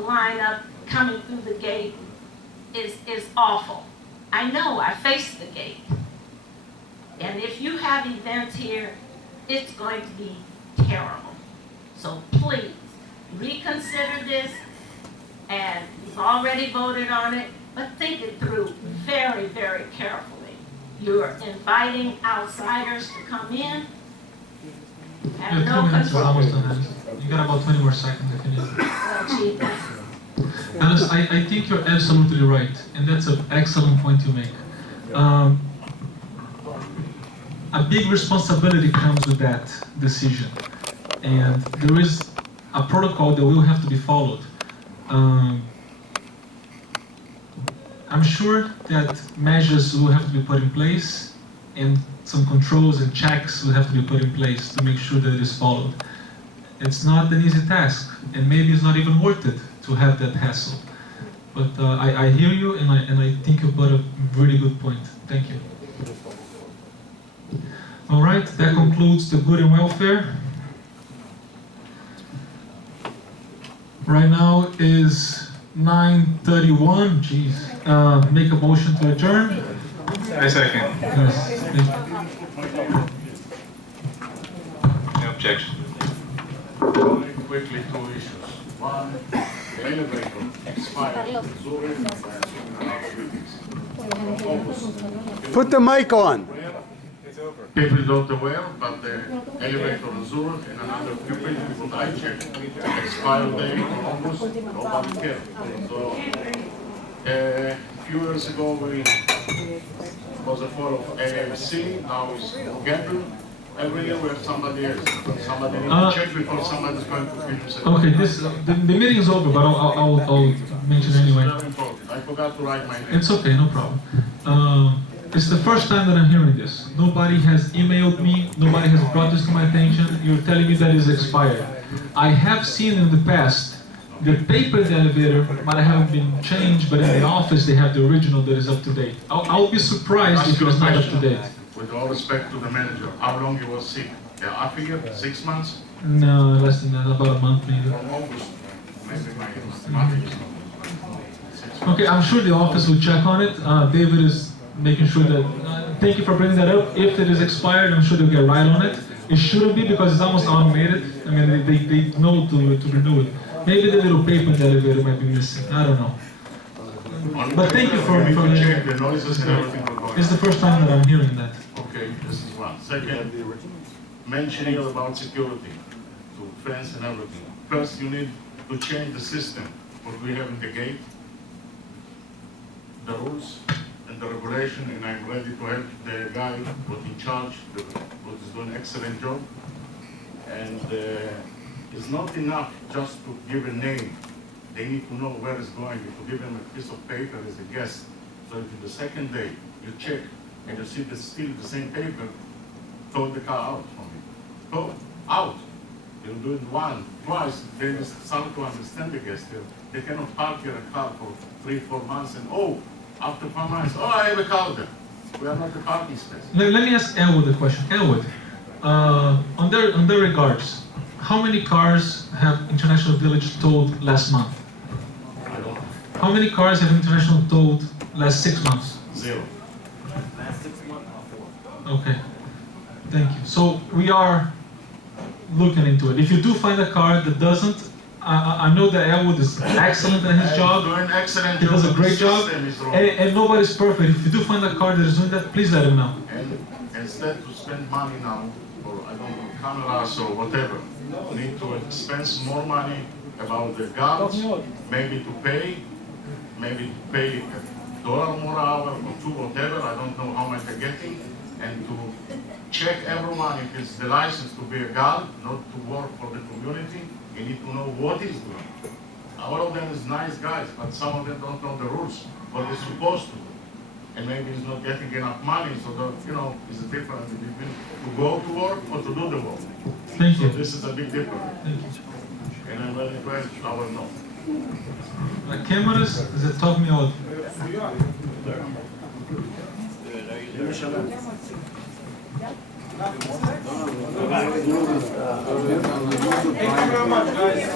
lineup coming through the gate is awful. I know, I face the gate. And if you have events here, it's going to be terrible. So please, reconsider this, and you've already voted on it, but think it through very, very carefully. You're inviting outsiders to come in, have no 2 minutes is control. almost done. You got about 20 more seconds if you need. Well, gee, that's- Alice, I think you're absolutely right, and that's an excellent point you make. A big responsibility comes with that decision, and there is a protocol that will have to be followed. I'm sure that measures will have to be put in place, and some controls and checks will have to be put in place to make sure that it is followed. It's not an easy task, and maybe it's not even worth it to have that hassle. But I hear you, and I think you put a really good point. Thank you. All right, that concludes the good and welfare. Right now is 9:31. Jeez. Make a motion to adjourn. I second. Yes. No objection. Very quickly, two issues. One, the elevator expired in Zurich by August. Put the mic on. People don't aware, but the elevator in Zurich and another few people what I checked, expired day in August, nobody cared. So, a few years ago, we was a fall of AFC, now it's Gamble. Every year we have somebody else. Somebody needs to check before somebody's going to finish it. Okay, the meeting is over, but I'll mention anyway. Very important. I forgot to write my name. It's okay, no problem. It's the first time that I'm hearing this. Nobody has emailed me, nobody has brought this to my attention. You're telling me that it's expired. I have seen in the past the paper in the elevator might have been changed, but in the office they have the original that is up to date. I'll be surprised if it's not up to date. With all respect to the manager, how long you was sick? Yeah, I figured 6 months. No, less than that, about a month maybe. From August, maybe my month is not. 6 months. Okay, I'm sure the office will check on it. David is making sure that, thank you for bringing that up. If it is expired, I'm sure they'll get right on it. It shouldn't be because it's almost automated. I mean, they know to renew it. Maybe the little paper in the elevator might be missing. I don't know. But thank you for check the noises and everything. It's the first time that I'm hearing that. Okay, this is one. Second, mentioning about security to fence and everything. First, you need to change the system. What we have in the gate, the rules and the regulation, and I'm ready to help the guy who's in charge, who is doing an excellent job. And it's not enough just to give a name. They need to know where it's going. If you give them a piece of paper as a guest, so if in the second day you check and you see still the same paper, throw the car out from it. Go out. You do it once, twice, they start to understand the guest. They cannot park here a car for 3-4 months and after 4 months, I have a car there. We are not a parking space. Let me ask Elwood a question. Elwood, on their regards, how many cars have International Village towed last month? I don't know. How many cars have International towed last 6 months? 0. Okay, thank you. So we are looking into it. If you do find a car that doesn't, I know that Elwood is excellent at his job. Doing excellent He job. does a great The job, system is wrong. and nobody's perfect. If you do find a car that is doing that, please let him know. And instead to spend money now, or I don't know, cameras or whatever, need to spend more money about the guards, maybe to pay $1 more hour or $2, whatever, I don't know how much they're getting, and to check everyone if it's the license to be a guard, not to work for the community. You need to know what he's doing. All of them is nice guys, but some of them don't know the rules, what they're supposed to do. And maybe he's not getting enough money, so that, it's a difference between to go to work or to do the work. Thank So you. this is a big difference. Thank you. And I'm ready to help our know. Cameras, does it talk me out? Thank you very much, guys.